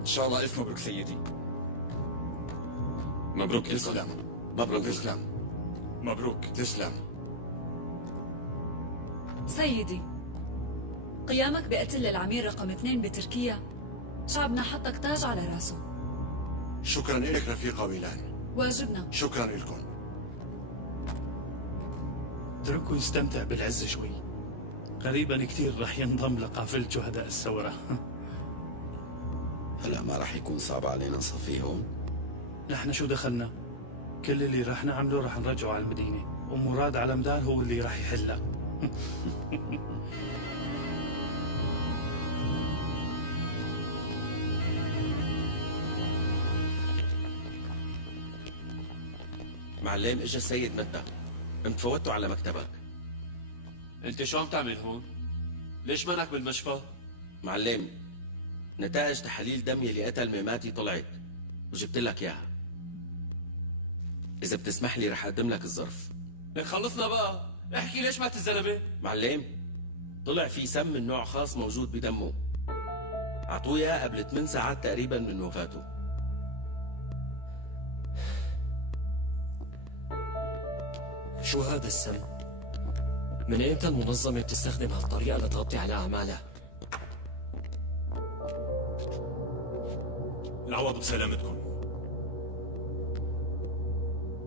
إن شاء الله ألف مبروك سيدي. مبروك لكم. تسلم. مبروك. تسلم. مبروك. تسلم. سيدي، قيامك بقتل العميل رقم 2 بتركيا، شعبنا حطك تاج على راسه. شكرا لك رفيقة ويلان. واجبنا. شكرا لكم. اتركوا يستمتع بالعز شوي، قريبا كثير رح ينضم لقافلة شهداء الثورة. هلا ما رح يكون صعب علينا نصفيه هون؟ نحن شو دخلنا؟ كل اللي رح نعمله رح نرجعه على المدينة، ومراد علمدار هو اللي رح يحلها. معلم اجا السيد متى، انت فوتوا على مكتبك. انت شو عم تعمل هون؟ ليش منك بالمشفى؟ معلم، نتائج تحاليل دم يلي قتل ميماتي طلعت وجبت لك اياها. اذا بتسمح لي رح اقدم لك الظرف. لك خلصنا بقى، احكي ليش مات الزلمه؟ معلم، طلع في سم من نوع خاص موجود بدمه، اعطوه اياه قبل 8 ساعات تقريبا من وفاته. شو هذا السم؟ من ايمتى المنظمة بتستخدم هالطريقة لتغطي على أعمالها؟ العوض بسلامتكم.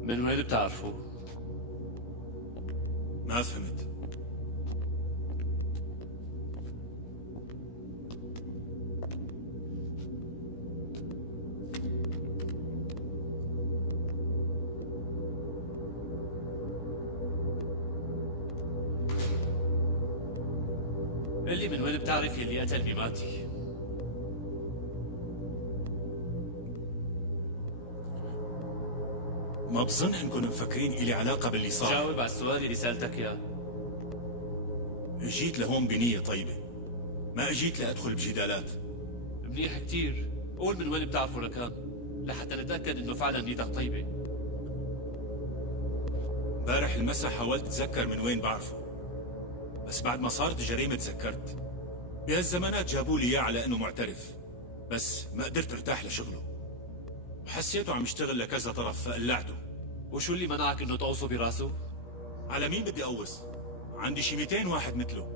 من وين بتعرفوا؟ ما فهمت. اللي من وين بتعرف يلي قتل ميماتي؟ ما بظن انكم مفكرين إلي علاقة باللي صار. جاوب على السؤال اللي سألتك اياه. اجيت لهون بنية طيبة، ما اجيت لأدخل بجدالات. منيح كتير، قول من وين بتعرفوا لكان لحتى نتأكد انه فعلا نيتك طيبة. امبارح المساء حاولت اتذكر من وين بعرفه، بس بعد ما صارت الجريمة تذكرت. بهالزمانات جابوا لي اياه على انه معترف، بس ما قدرت ارتاح لشغله وحسيته عم يشتغل لكذا طرف فقلعته. وشو اللي منعك انه تقوصه براسه؟ على مين بدي اقوص؟ عندي شي 200 واحد مثله.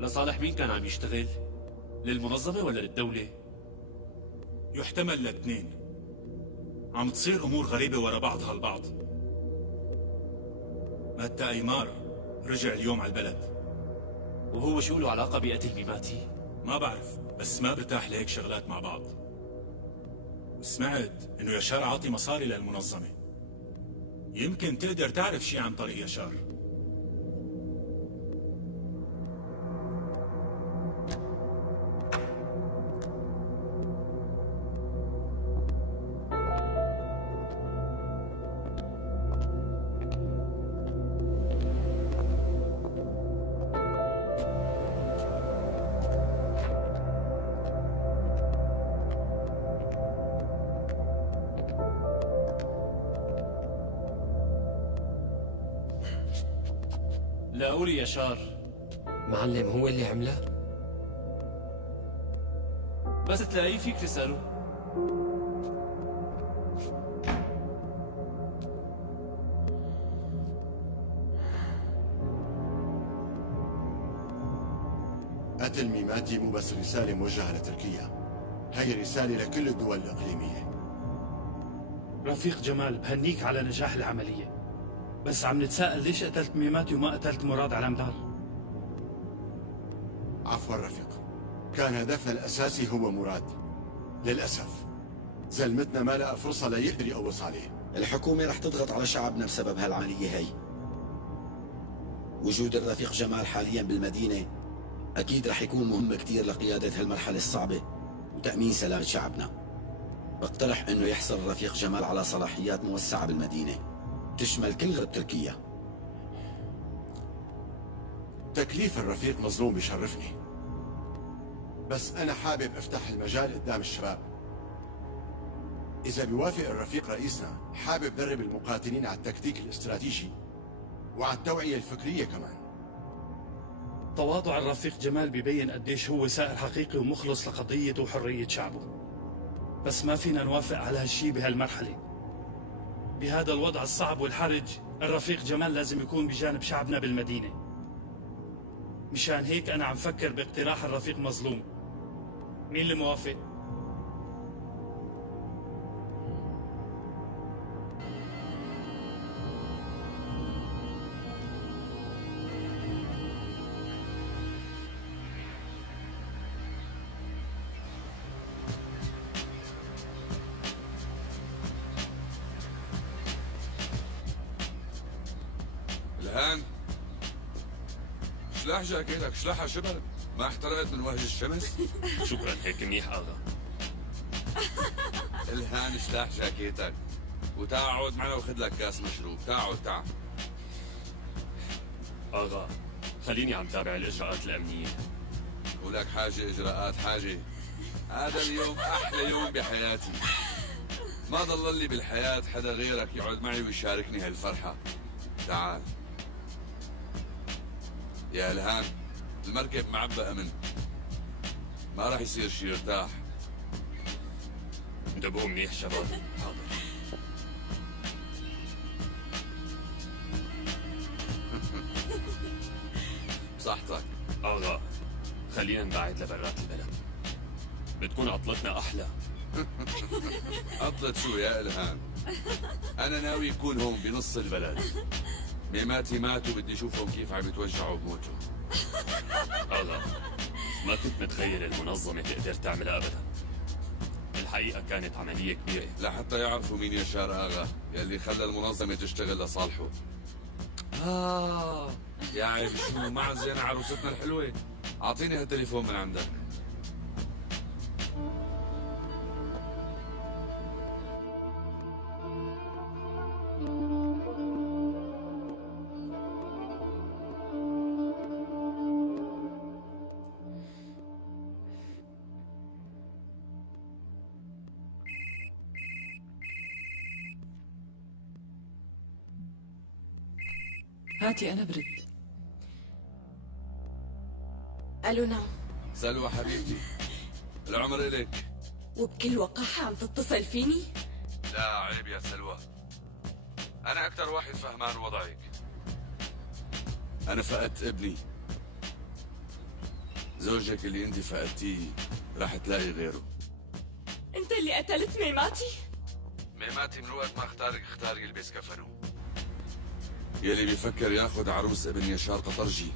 لصالح مين كان عم يشتغل؟ للمنظمة ولا للدولة؟ يحتمل الاثنين. عم تصير امور غريبة ورا بعضها البعض. متى ايمار رجع اليوم على البلد. وهو شو له علاقة بقتل ميماتي؟ ما بعرف، بس ما برتاح لهيك شغلات مع بعض. سمعت انه يشار عاطي مصاري للمنظمة. يمكن تقدر تعرف شي عن طريق يشار. لا قولي يشار. معلم هو اللي عمله؟ بس تلاقيه فيك تسأله. قتل ميماتي مو بس رسالة موجهة لتركيا، هي رسالة لكل الدول الإقليمية. رفيق جمال، بهنيك على نجاح العملية، بس عم نتساءل ليش قتلت ميماتي وما قتلت مراد علمدار؟ عفوا رفيق، كان هدفنا الأساسي هو مراد. للأسف زلمتنا ما لقى فرصة ليقدر يقوص عليه. الحكومة رح تضغط على شعبنا بسبب هالعملية هي. وجود الرفيق جمال حاليا بالمدينة أكيد رح يكون مهم كتير لقيادة هالمرحلة الصعبة وتأمين سلامة شعبنا. بقترح إنه يحصل الرفيق جمال على صلاحيات موسعة بالمدينة تشمل كل غرب تركيا. تكليف الرفيق مظلوم بيشرفني، بس أنا حابب أفتح المجال قدام الشباب. إذا بيوافق الرفيق رئيسنا، حابب درب المقاتلين على التكتيك الاستراتيجي وعلى التوعية الفكرية كمان. تواضع الرفيق جمال بيبين قديش هو سائر حقيقي ومخلص لقضيته وحرية شعبه. بس ما فينا نوافق على هالشي بهالمرحلة. بهذا الوضع الصعب والحرج الرفيق جمال لازم يكون بجانب شعبنا بالمدينة. مشان هيك أنا عم فكر باقتراح الرفيق مظلوم. مين اللي موافق؟ الهان شلاح جاكيتك، شلاحها شبر ما احترقت من وهج الشمس. شكرا، هيك منيح اغا. الهان شلاح جاكيتك وتعا اقعد معنا وخذ لك كاس مشروب. تعال تعال اغا، خليني عم تابع الاجراءات الامنيه. ولك حاجه اجراءات حاجه؟ هذا اليوم احلى يوم بحياتي. ما ضل لي بالحياه حدا غيرك يقعد معي ويشاركني هالفرحه. تعال يا الهان، المركب معبأ امن، ما راح يصير شي. ارتاح. انتبهوا منيح شباب. حاضر. بصحتك. اغا، خلينا نبعد لبرات البلد، بتكون عطلتنا احلى. عطلة شو يا الهان؟ انا ناوي يكون هون بنص البلد. ميماتي ماتوا، بدي اشوفهم كيف عم يتوجعوا بموتوا. اغا، ما كنت متخيل المنظمة تقدر تعملها ابدا. الحقيقة كانت عملية كبيرة. لحتى يعرفوا مين يشار اغا يلي خلى المنظمة تشتغل لصالحه. يا عيب شو مع زين عروستنا الحلوة. اعطيني هالتليفون من عندك. هاتي أنا برد. ألو نعم. سلوى حبيبتي، العمر إلك. وبكل وقاحة عم تتصل فيني؟ لا عيب يا سلوى، أنا أكثر واحد فهمان وضعك. أنا فقدت ابني. زوجك اللي أنت فقدتيه راح تلاقي غيره. أنت اللي قتلت ميماتي؟ ميماتي من وقت ما اختار يلبس كفنه. يلي بيفكر ياخذ عروس ابن يشار قطرجي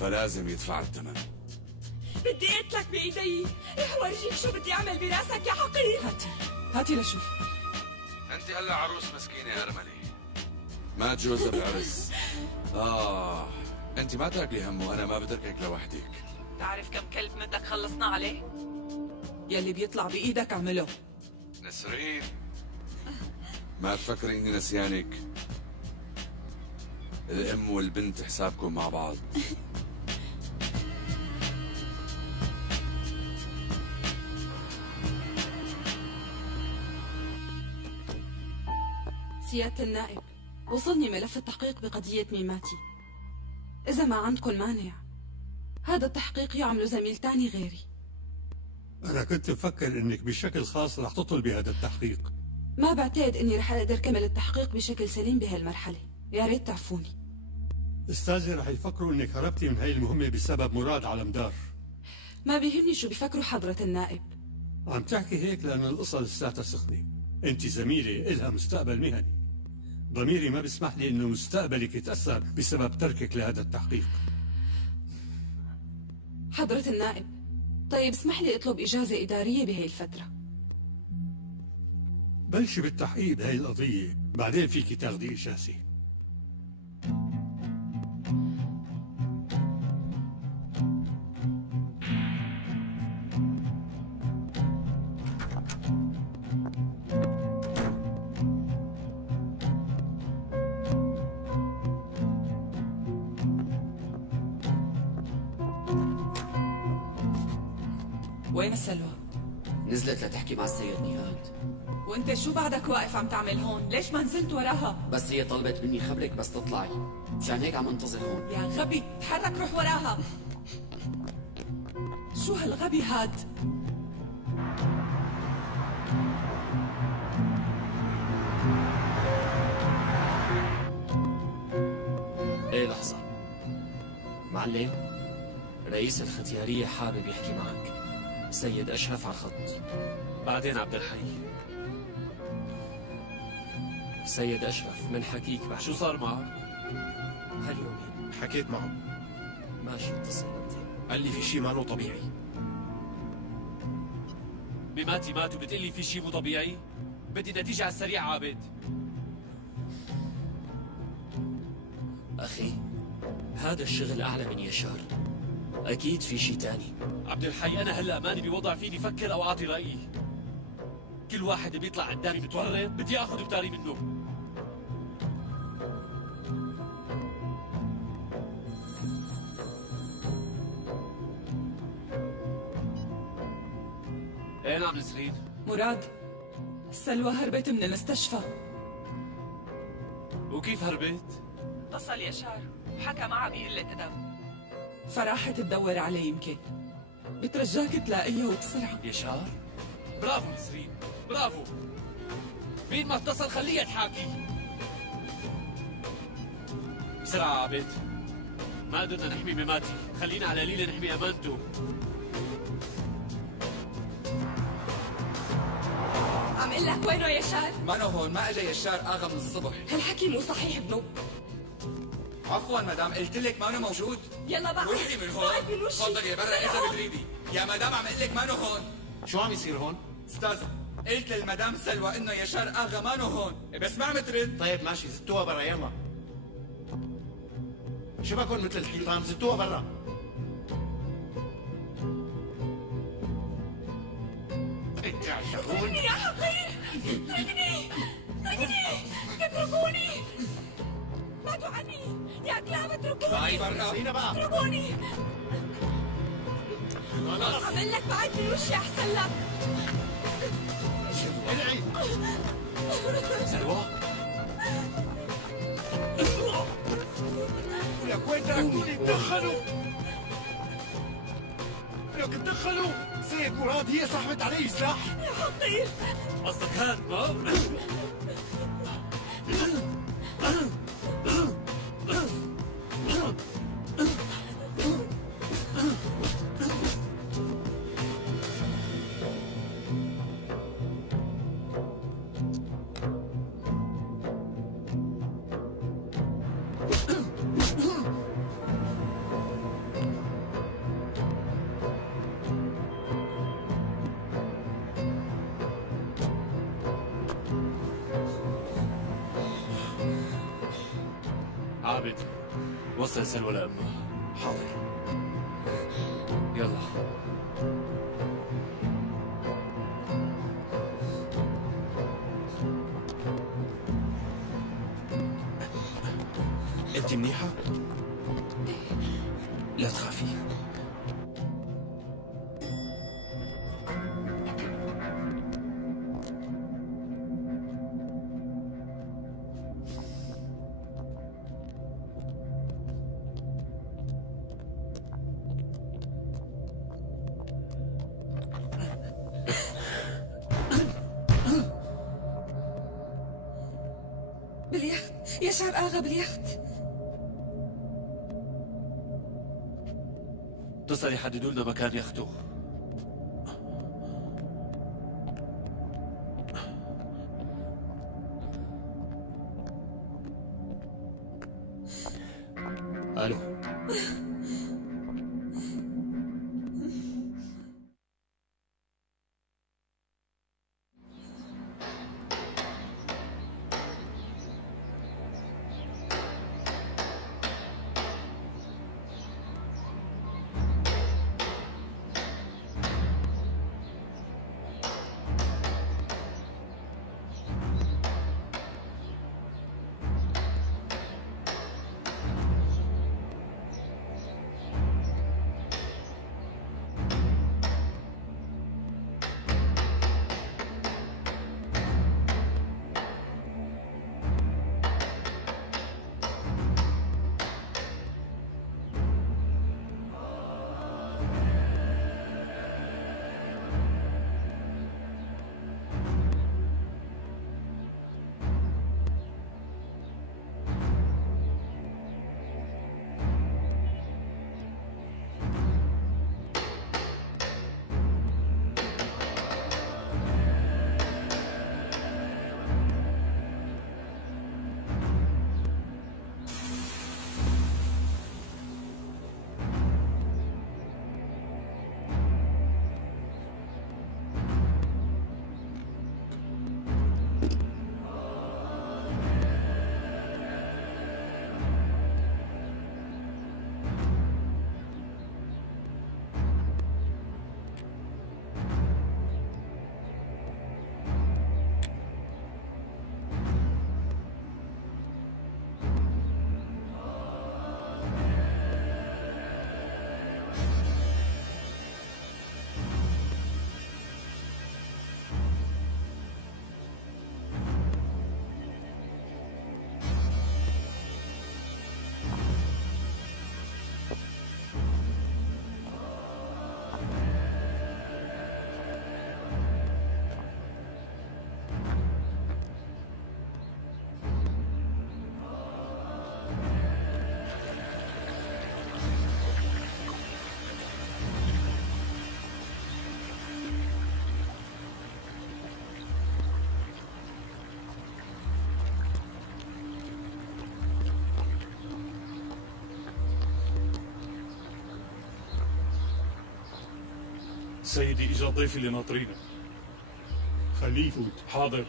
فلازم يدفع الثمن. بدي اقتلك بايدي، رح ورجيك شو بدي اعمل براسك يا حقير. هاتي لشوف. انت هلا عروس مسكينه يا ارملي، ما تجوزها بالعرس. انت ما تاكلي هم وانا ما بتركك لوحدك. تعرف كم كلب بدك خلصنا عليه؟ يلي بيطلع بايدك اعمله. نسرين، ما تفكري اني نسيانك. الام والبنت حسابكم مع بعض. سيادة النائب، وصلني ملف التحقيق بقضية ميماتي. إذا ما عندكم مانع، هذا التحقيق يعمله زميل تاني غيري. أنا كنت مفكر إنك بشكل خاص رح تطلبي هذا التحقيق. ما بعتقد إني رح أقدر كمل التحقيق بشكل سليم بهالمرحلة، يا ريت تعفوني. أستاذي رح يفكروا إنك هربتي من هاي المهمة بسبب مراد على مدار. ما بيهمني شو بيفكروا حضرة النائب. عم تحكي هيك لأن القصة لساتها سخنة. أنت زميلة إلها مستقبل مهني. ضميري ما بيسمح لي إنه مستقبلك يتأثر بسبب تركك لهذا التحقيق. حضرة النائب، طيب اسمح لي اطلب إجازة إدارية بهي الفترة. بلشي بالتحقيق بهي القضية، بعدين فيكي تاخدي إجازة. وين سلوى؟ نزلت لتحكي مع السيد نهاد. وانت شو بعدك واقف عم تعمل هون؟ ليش ما نزلت وراها؟ بس هي طلبت مني خبرك بس تطلعي، مشان هيك عم انتظر هون. يا غبي، تحرك روح وراها. شو هالغبي هاد؟ ايه لحظة معلم، رئيس الختيارية حابب يحكي معك. سيد أشرف على الخط. بعدين عبد الحي. سيد أشرف من حكيك بعد. شو صار معك؟ هاليومين حكيت معه. ماشي، اتصل انت. قال لي في شيء ما طبيعي. مماتي مات وبتقول لي في شيء مو طبيعي؟ بدي نتيجة على السريع عابد. أخي هذا الشغل أعلى من يشار، أكيد في شيء تاني. عبد الحي أنا هلأ ماني بوضع فيني فكر أو أعطي رأيي. كل واحد بيطلع قدامي متورط بدي آخذ بتاري منه. ايه نعم نسرين؟ مراد، سلوى هربت من المستشفى. وكيف هربت؟ اتصل يشار وحكى معها بقلة أدب، فراحت تدور عليه. يمكن بترجاك تلاقيها وبسرعة. يشار؟ برافو نسرين، برافو. مين ما اتصل خليه تحاكي. بسرعة عابد، ما قدرنا نحمي مماتي، خلينا على ليلى نحمي أمانته. عم قل لك وينه يشار؟ ما هون، ما اجى يشار اغا من الصبح. هالحكي مو صحيح ابنه. عفوا مدام، قلت لك ما موجود. يلا بقى روحي من هون، تفضلي برا اذا بتريدي. يا مدام عم قل لك ما هون. شو عم يصير هون؟ استاذ، قلت للمدام سلوى انه يشار اغا ما هون، بس ما عم ترد. طيب ماشي، زتوها برا يلا. شبكن مثل الحيطان، زتوها برا. اتركني يا حقير، اتركني، اتركوني، بعدوا عني يا كلاب، اتركوني، اتركوني. عم قل لك بعد من وشي احسن لك. سلوى لك وين تركتوني؟ تدخلوا لك تدخلوا. سيد مراد هي سحبت علي سلاح. يا حقير قصدك هاد ما؟ عابد، وصل سلوى لأمها. حاضر. يلا. انت منيحة؟ لا تخافي. باليخت، يشار آغا باليخت. اتصل يحددوا لنا مكان يخته. الو. سيدي اجا الضيف اللي ناطرينه. خليه يفوت. حاضر.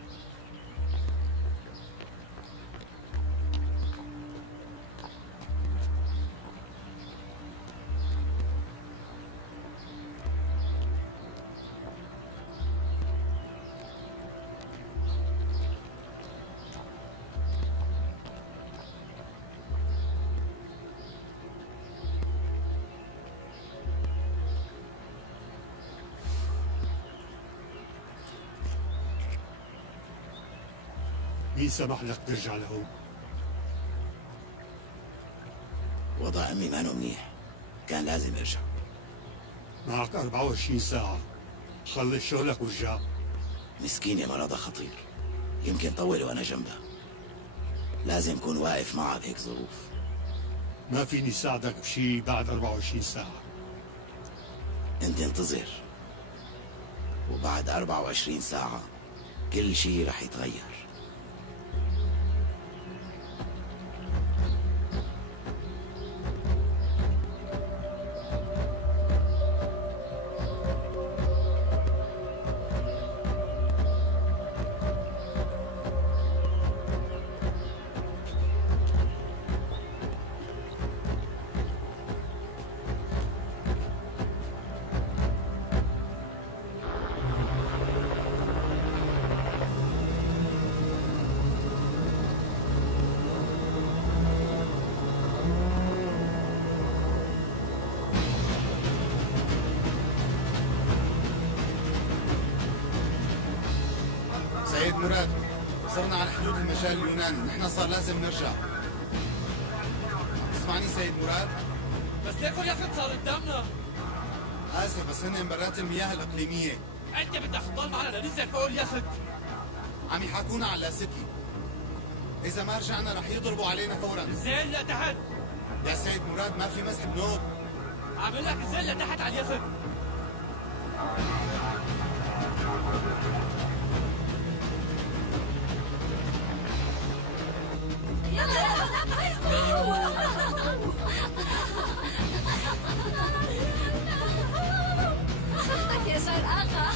مين سمح لك ترجع لهون؟ وضع أمي ما منيح، كان لازم أرجع. معك 24 ساعة، خلص شغلك وارجع. مسكينة مرضها خطير، يمكن طول وأنا جنبها. لازم أكون واقف معها بهيك ظروف. ما فيني ساعدك بشي بعد 24 ساعة. أنت انتظر، وبعد 24 ساعة كل شي رح يتغير. سيد مراد، صرنا على حدود المجال اليوناني، نحن صار لازم نرجع. اسمعني سيد مراد؟ بس ليكو ياخد صار قدامنا. آسف بس هن مبرات المياه الإقليمية. أنت بدك تضل معنا لننزل فوق اليخت. عم يحاكونا على اللاسلكي. إذا ما رجعنا رح يضربوا علينا فورا. انزل لتحت. يا سيد مراد ما في مسح بنوب. عامل لك انزل لتحت على اليخت. صحتك يا شار آغا.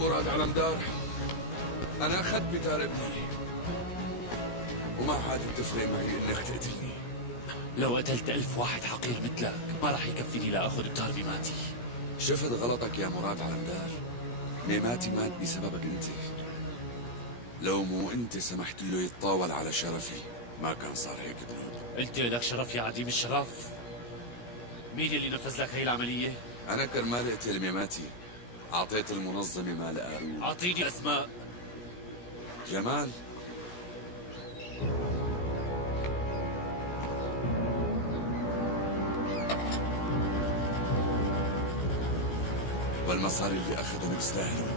مراد علمدار، أنا أخذت بتار ابني وما عاد تفرق معي إنك تقتلني. لو قتلت 1000 واحد حقير مثلك ما راح يكفيني لأخذ بتار ميماتي. شفت غلطك يا مراد علمدار، ميماتي مات بسببك أنت. لو مو أنت سمحت له يتطاول على شرفي ما كان صار هيك ابني. أنت لك شرف يا عديم الشرف. مين اللي نفذ لك هي العملية؟ أنا كرمال اقتل ميماتي أعطيت المنظمة مال قارون. أعطيني أسماء. جمال، والمصاري اللي أخذوا بيستاهلوا.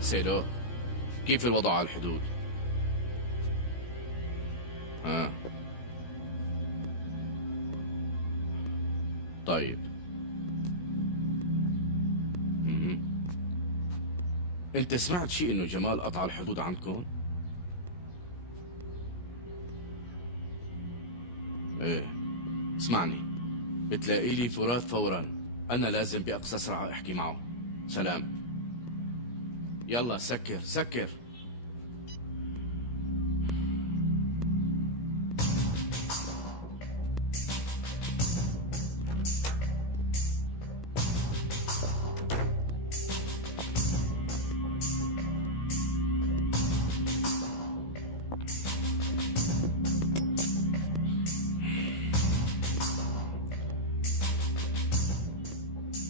سيلو، كيف الوضع على الحدود؟ طيب. انت سمعت شيء انه جمال قطع الحدود عندكم؟ ايه، اسمعني، بتلاقي لي فرات فورا، انا لازم باقصى سرعة احكي معه. سلام. يلا سكر سكر.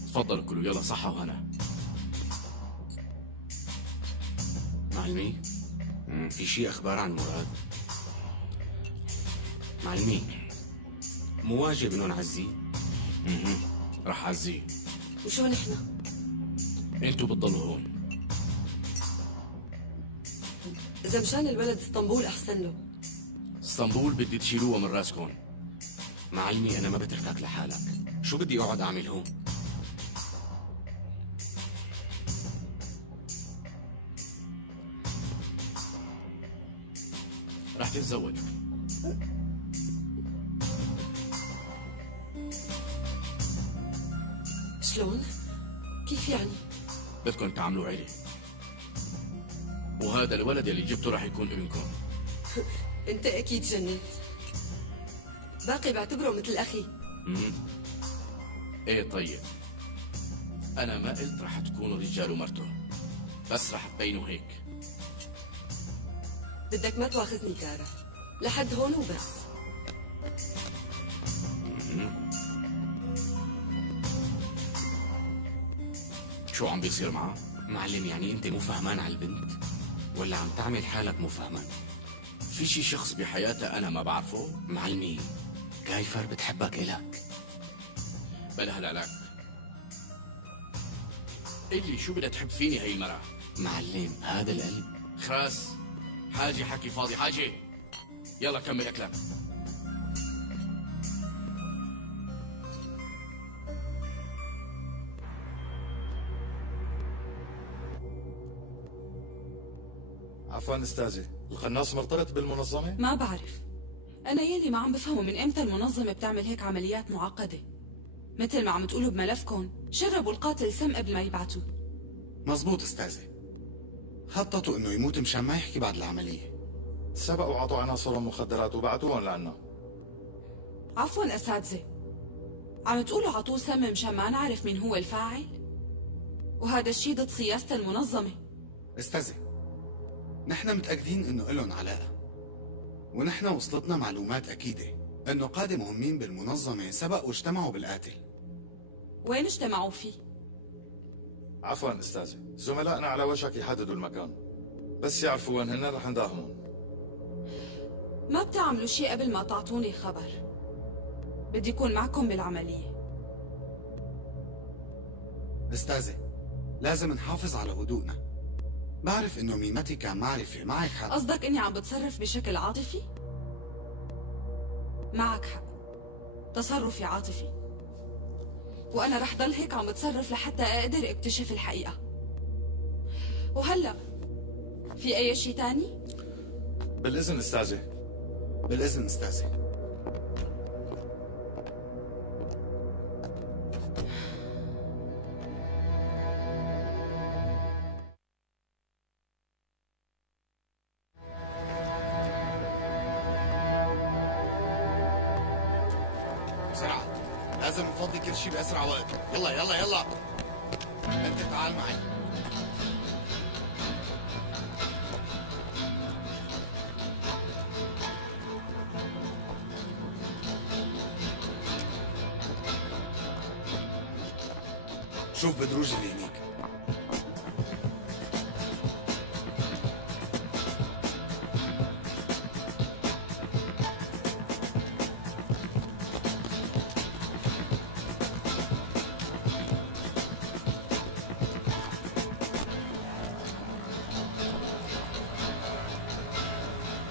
تفضل كلوا، يلا صحة وهنا. معلمي، في شي أخبار عن مراد؟ معلمي، مو واجب إنه نعزيه؟ رح عزيه. وشو نحن؟ انتوا بتضلوا هون. إذا مشان الولد اسطنبول أحسن له. اسطنبول بدي تشيلوها من راسكم. معلمي أنا ما بتركك لحالك، شو بدي أقعد أعمل هون؟ رح تتزوج. شلون؟ كيف يعني؟ بدكم تعملوا عيلة، وهذا الولد اللي جبته رح يكون ابنكم. انت اكيد جننت. باقي بعتبره مثل اخي. ايه طيب، انا ما قلت رح تكونوا رجال ومرته، بس رح تبينوا هيك. بدك ما تواخذني كارة، لحد هون وبس. شو عم بيصير معها؟ معلم يعني انت مو فهمان على البنت؟ ولا عم تعمل حالك مو فهمان؟ في شي شخص بحياتها انا ما بعرفه؟ معلمي، كايفر بتحبك إلك. بلا هلا لك. قلي شو بدها تحب فيني هي المرأة؟ معلم هذا القلب. خراس، حاجة حكي فاضي حاجة. يلا كمل أكلك. عفوا استاذي، القناص مرتبط بالمنظمة؟ ما بعرف. أنا يلي ما عم بفهمه من إمتى المنظمة بتعمل هيك عمليات معقدة. مثل ما عم تقولوا بملفكم، شربوا القاتل سم قبل ما يبعتوه. مزبوط استاذي، خططوا انه يموت مشان ما يحكي بعد العملية. سبقوا وعطوا عناصرهم مخدرات وبعتوهم لعنا. عفوا أساتذة، عم تقولوا عطوه سم مشان ما نعرف مين هو الفاعل؟ وهذا الشيء ضد سياسة المنظمة. استاذي، نحن متأكدين انه إلهم علاقة، ونحن وصلتنا معلومات أكيدة انه قادة مهمين بالمنظمة سبق واجتمعوا بالقاتل. وين اجتمعوا فيه؟ عفوا استاذي، زملائنا على وشك يحددوا المكان، بس يعرفوا وين هن رح نداهمهم. ما بتعملوا شيء قبل ما تعطوني خبر. بدي يكون معكم بالعملية. استاذي، لازم نحافظ على هدوءنا. بعرف انه ميمتي كان معرفة، معك حق. قصدك اني عم بتصرف بشكل عاطفي؟ معك حق، تصرفي عاطفي، وانا رح ضل هيك عم بتصرف لحتى اقدر اكتشف الحقيقة. وهلا في اي شيء تاني؟ بالإذن استاذي. بالإذن استاذي. بسرعة، لازم نفضي كل شيء بأسرع وقت. يلا يلا يلا، انت تعال معي. شوف بدروج اللي هنيك.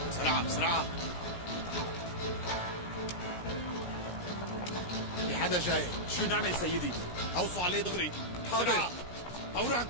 بسرعة بسرعة. في حدا جاي. شو نعمل سيدي؟ أوصوا عليه دغري. حاضر. فورا.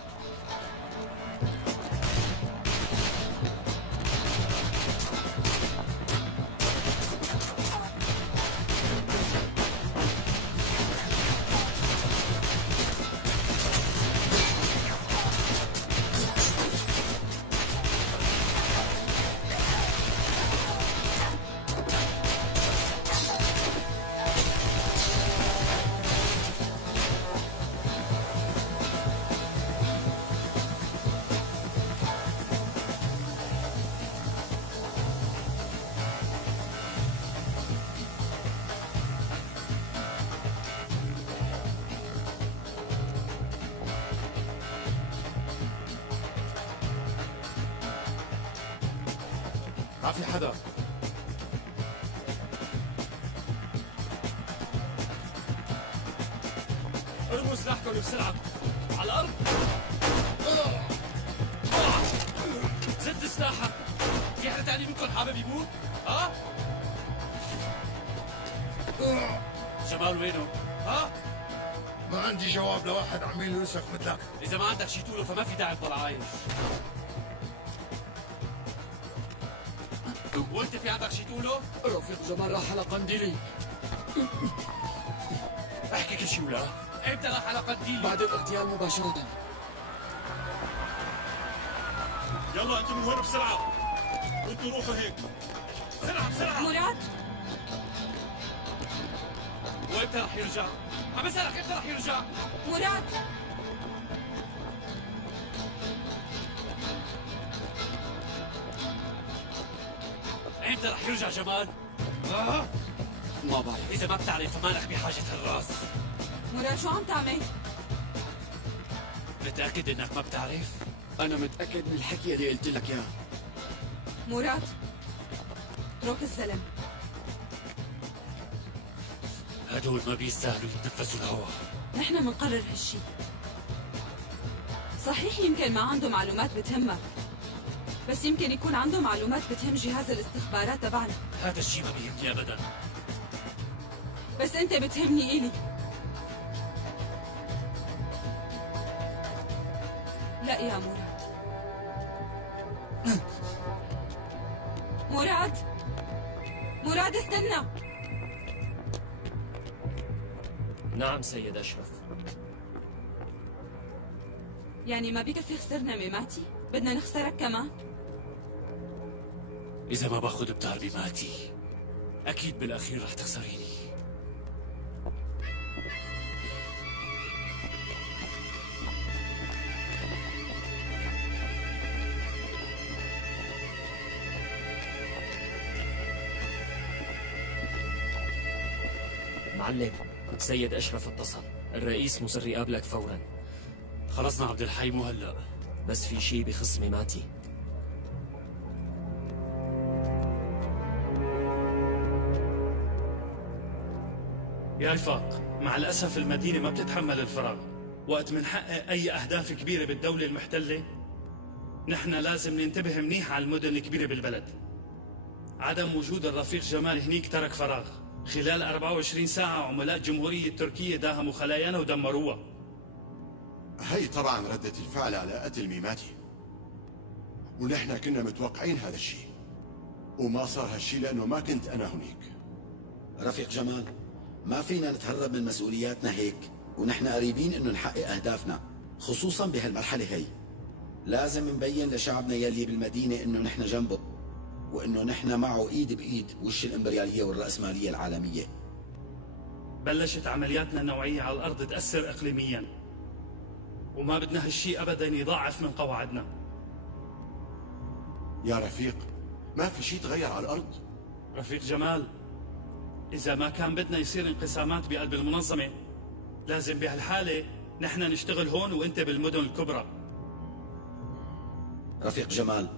ما في حدا. ارموا سلاحكم بسرعة على الأرض. زد سلاحك. في حدا تاني منكم حابب يموت؟ ها؟ جمال وينه؟ ها؟ ما عندي جواب لواحد عميل يوسف مثلك. إذا ما عندك شي تقوله فما في داعي تضل عايش. وانت في عندك شي تقوله؟ رفيق جمال راح على قنديلي. احكي كل شي ولا؟ امتى راح على قنديلي؟ بعد الاغتيال مباشرة. يلا انتوا من هون بسرعة. وانتوا روحوا هيك. بسرعة بسرعة. مراد. وامتى راح يرجع؟ عم بسألك امتى راح يرجع؟ مراد. امتى راح يرجع جمال؟ ما بعرف. إذا ما بتعرف فمالك بحاجة الراس. مراد شو عم تعمل؟ متأكد إنك ما بتعرف؟ أنا متأكد من الحكي اللي قلت لك إياه. مراد اترك الزلم. هدول ما بيستاهلوا يتنفسوا الهواء. نحن منقرر هالشي. صحيح يمكن ما عنده معلومات بتهمك، بس يمكن يكون عنده معلومات بتهم جهاز الاستخبارات تبعنا. هذا الشيء ما بيهمني أبدا. بس أنت بتهمني إلي. لا يا مراد. مراد مراد استنى. نعم سيد أشرف. يعني ما بكفي خسرنا ميماتي؟ بدنا نخسرك كمان؟ إذا ما باخذ بتار بماتي أكيد بالأخير رح تخسريني. معلم، سيد أشرف اتصل. الرئيس مصر يقابلك فورا. خلصنا عبد الحي مو هلا، بس في شيء بخص ميماتي. يا رفاق، مع الأسف المدينة ما بتتحمل الفراغ. وقت منحقق أي أهداف كبيرة بالدولة المحتلة نحن لازم ننتبه منيح على المدن الكبيرة بالبلد. عدم وجود الرفيق جمال هنيك ترك فراغ. خلال 24 ساعة عملاء جمهورية تركيا داهموا خلايانا ودمروها. هي طبعا ردة الفعل على قتل ميماتي، ونحن كنا متوقعين هذا الشيء، وما صار هالشيء لأنه ما كنت أنا هناك. رفيق جمال، ما فينا نتهرب من مسؤولياتنا هيك، ونحن قريبين انه نحقق اهدافنا، خصوصا بهالمرحلة هي. لازم نبين لشعبنا يلي بالمدينة انه نحن جنبه، وانه نحن معه ايد بايد وش الامبريالية والرأسمالية العالمية. بلشت عملياتنا النوعية على الأرض تأثر إقليميا، وما بدنا هالشيء أبدا يضاعف من قواعدنا. يا رفيق، ما في شيء تغير على الأرض. رفيق جمال، إذا ما كان بدنا يصير انقسامات بقلب المنظمة لازم بهالحالة نحن نشتغل هون وانت بالمدن الكبرى. رفيق جمال،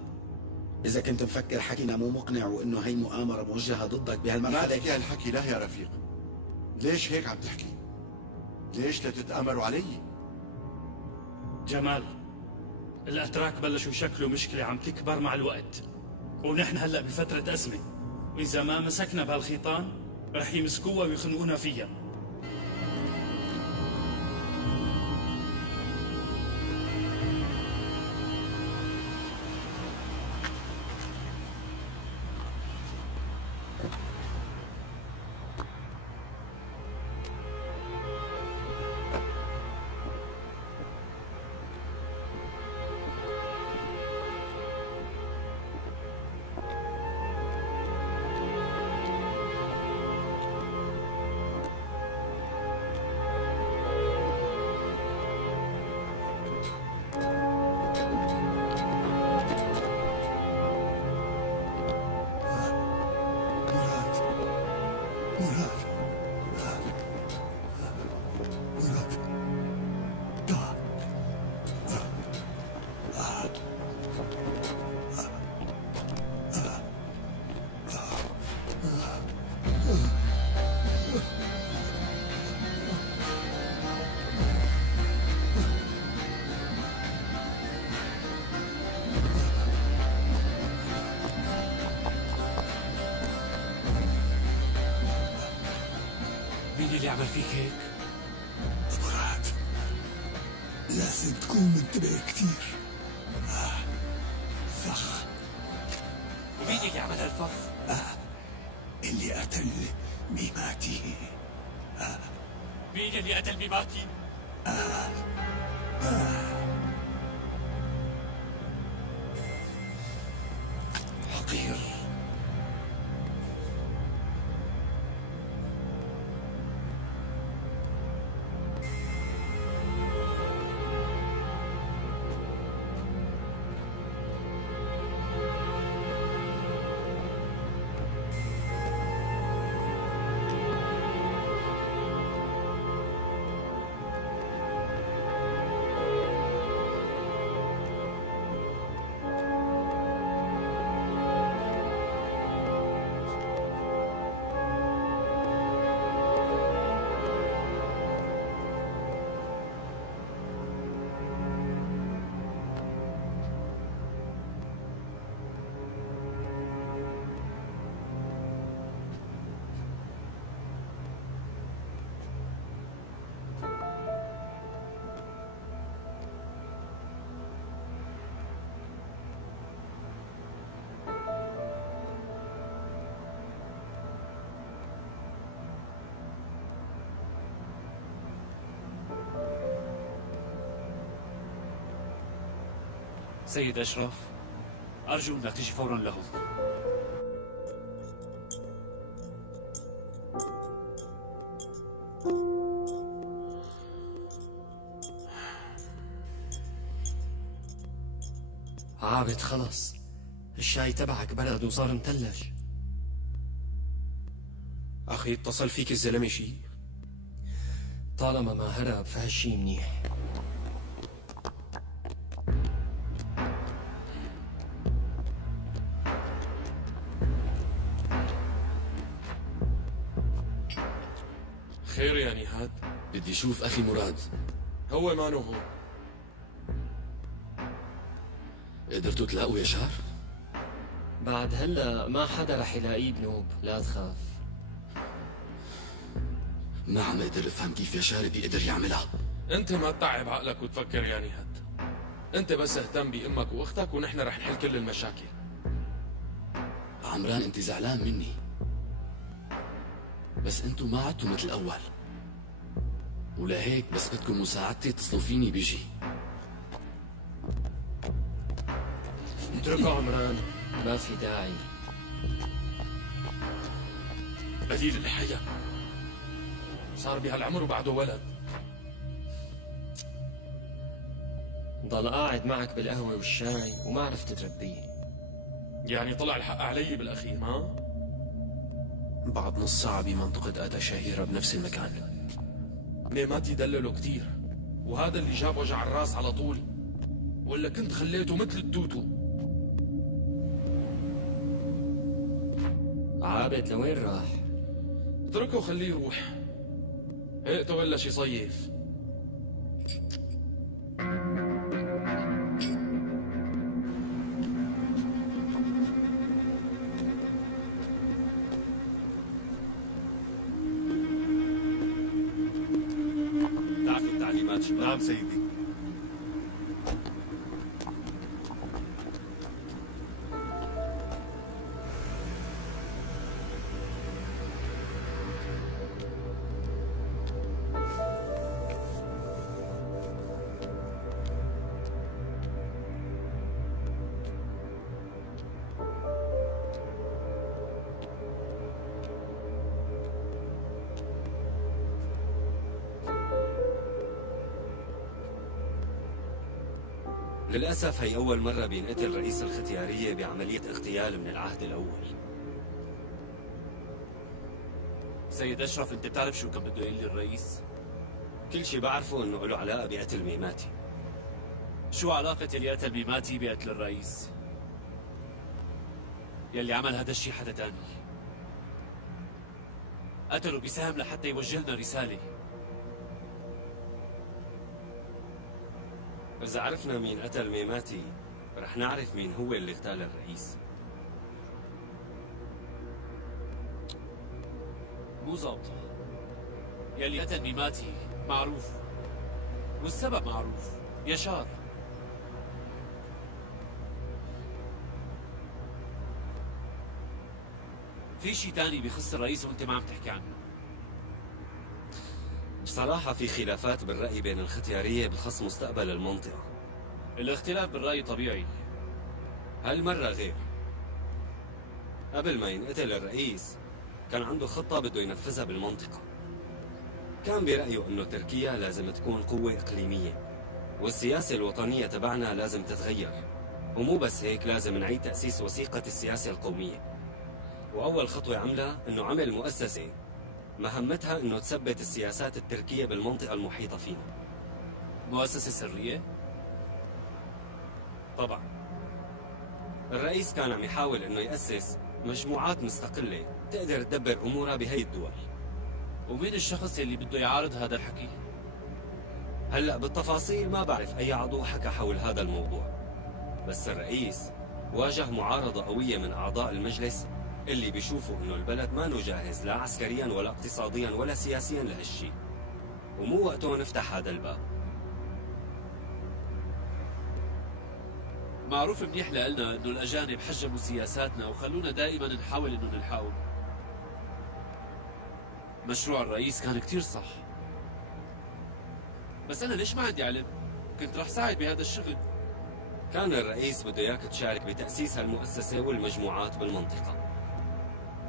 إذا كنت مفكر حكينا مو مقنع وإنه هي مؤامرة موجهة ضدك بهالمرحلة، ما تحكي هالحكي لا يا رفيق. ليش هيك عم تحكي؟ ليش لا تتآمروا علي؟ جمال، الأتراك بلشوا يشكلوا مشكلة عم تكبر مع الوقت، ونحن هلأ بفترة أزمة، وإذا ما مسكنا بهالخيطان رح يمسكوها ويخنقونا فيها. اللي عمل فيك هيك؟ مراد، لازم تكون منتبه كثير. فخ. ومين اللي عمل هالفخ؟ اللي قتل ميماتي. مين اللي قتل ميماتي؟ حقير. سيد أشرف، أرجو أنك تجي فورا لهون. عابد خلص، الشاي تبعك برد وصار متلج. أخي اتصل فيك الزلمة شي؟ طالما ما هرب فهالشي منيح. خير يا نهاد؟ بدي اشوف اخي مراد. هو مانو هون. قدرتوا تلاقوا يشار؟ بعد هلا ما حدا رح يلاقيه بنوب، لا تخاف. ما عم اقدر افهم كيف يشار بيقدر يعملها. انت ما تتعب عقلك وتفكر يا نهاد. انت بس اهتم بامك واختك ونحن رح نحل كل المشاكل. عمران انت زعلان مني، بس انتو ما عدتوا مثل الاول، ولهيك بس بدكم مساعدتي اتصلوا فيني بيجي. اتركه عمران، ما في داعي. قليل الحياة، صار بهالعمر وبعده ولد. ضل قاعد معك بالقهوة والشاي وما عرفت تربيه. يعني طلع الحق علي بالاخير، ها؟ بعد نص ساعة بمنطقة أدا شهيرة بنفس المكان. ميماتي دلله كتير، وهذا اللي جاب وجع الراس على طول؟ ولا كنت خليته مثل التوتو؟ عابد لوين راح؟ اتركه وخليه يروح. هيك بلش يصيف. تعرفوا التعليمات شباب؟ نعم سيدي. للأسف هي أول مرة بينقتل رئيس الختيارية بعملية اغتيال من العهد الأول. سيد أشرف، أنت بتعرف شو كان بده يقول لي الرئيس؟ كل شي بعرفه إنه له علاقة بقتل ميماتي. شو علاقة يلي قتل ميماتي بقتل الرئيس؟ يلي عمل هذا الشيء حدا تاني. قتله بسهم لحتى يوجه لنا رسالة. إذا عرفنا مين قتل ميماتي رح نعرف مين هو اللي اغتال الرئيس. مو ظابطة. يلي قتل ميماتي معروف، والسبب معروف، يشار. في شي تاني بخص الرئيس وانت ما عم تحكي عنه؟ بصراحة في خلافات بالرأي بين الختيارية بخص مستقبل المنطقة. الاختلاف بالرأي طبيعي. هالمرة غير. قبل ما ينقتل الرئيس كان عنده خطة بده ينفذها بالمنطقة. كان برأيه انه تركيا لازم تكون قوة اقليمية، والسياسة الوطنية تبعنا لازم تتغير، ومو بس هيك لازم نعيد تأسيس وثيقة السياسة القومية. وأول خطوة عملها انه عمل مؤسسة مهمتها انه تثبت السياسات التركية بالمنطقة المحيطة فينا. مؤسسة سرية؟ طبعا. الرئيس كان عم يحاول انه يأسس مجموعات مستقلة تقدر تدبر امورها بهي الدول. ومين الشخص اللي بده يعارض هذا الحكي؟ هلا بالتفاصيل ما بعرف اي عضو حكى حول هذا الموضوع، بس الرئيس واجه معارضة قوية من اعضاء المجلس اللي بيشوفوا انه البلد ما جاهز لا عسكريا ولا اقتصاديا ولا سياسيا لهالشي، ومو وقته نفتح هذا الباب. معروف منيح لنا انه الاجانب حجموا سياساتنا وخلونا دائما نحاول انه نلحقهم. مشروع الرئيس كان كتير صح، بس انا ليش ما عندي علم؟ كنت رح ساعد بهذا الشغل. كان الرئيس بده اياك تشارك بتأسيس هالمؤسسة والمجموعات بالمنطقة،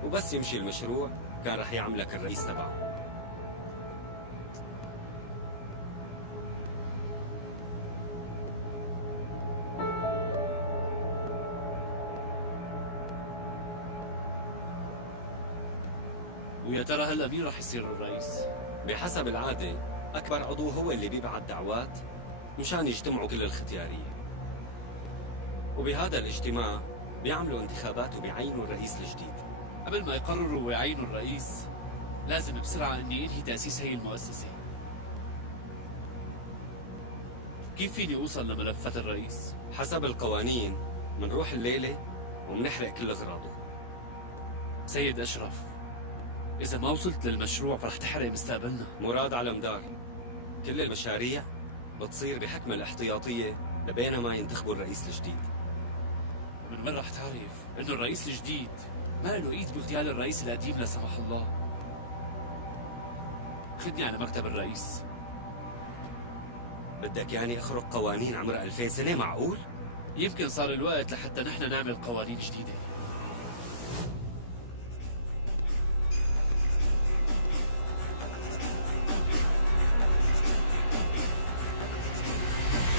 وبس يمشي المشروع كان رح يعملك الرئيس تبعه. ويا ترى هلا مين رح يصير الرئيس؟ بحسب العادة أكبر عضو هو اللي بيبعت دعوات مشان يجتمعوا كل الختيارية، وبهذا الاجتماع بيعملوا انتخابات وبيعينوا الرئيس الجديد. قبل ما يقرروا ويعينوا الرئيس لازم بسرعة اني انهي تأسيس هي المؤسسة. كيف فيني اوصل لملفات الرئيس؟ حسب القوانين منروح الليلة ومنحرق كل اغراضه. سيد أشرف، إذا ما وصلت للمشروع فرح تحرق مستقبلنا. مراد على مدار. كل المشاريع بتصير بحكم الاحتياطية لبين ما ينتخبوا الرئيس الجديد. من وين رح تعرف إنه الرئيس الجديد ما له إيد باغتيال الرئيس القديم لا سمح الله؟ خدني على مكتب الرئيس. بدك يعني أخرق قوانين عمرها 2000 سنة؟ معقول؟ يمكن صار الوقت لحتى نحن نعمل قوانين جديدة.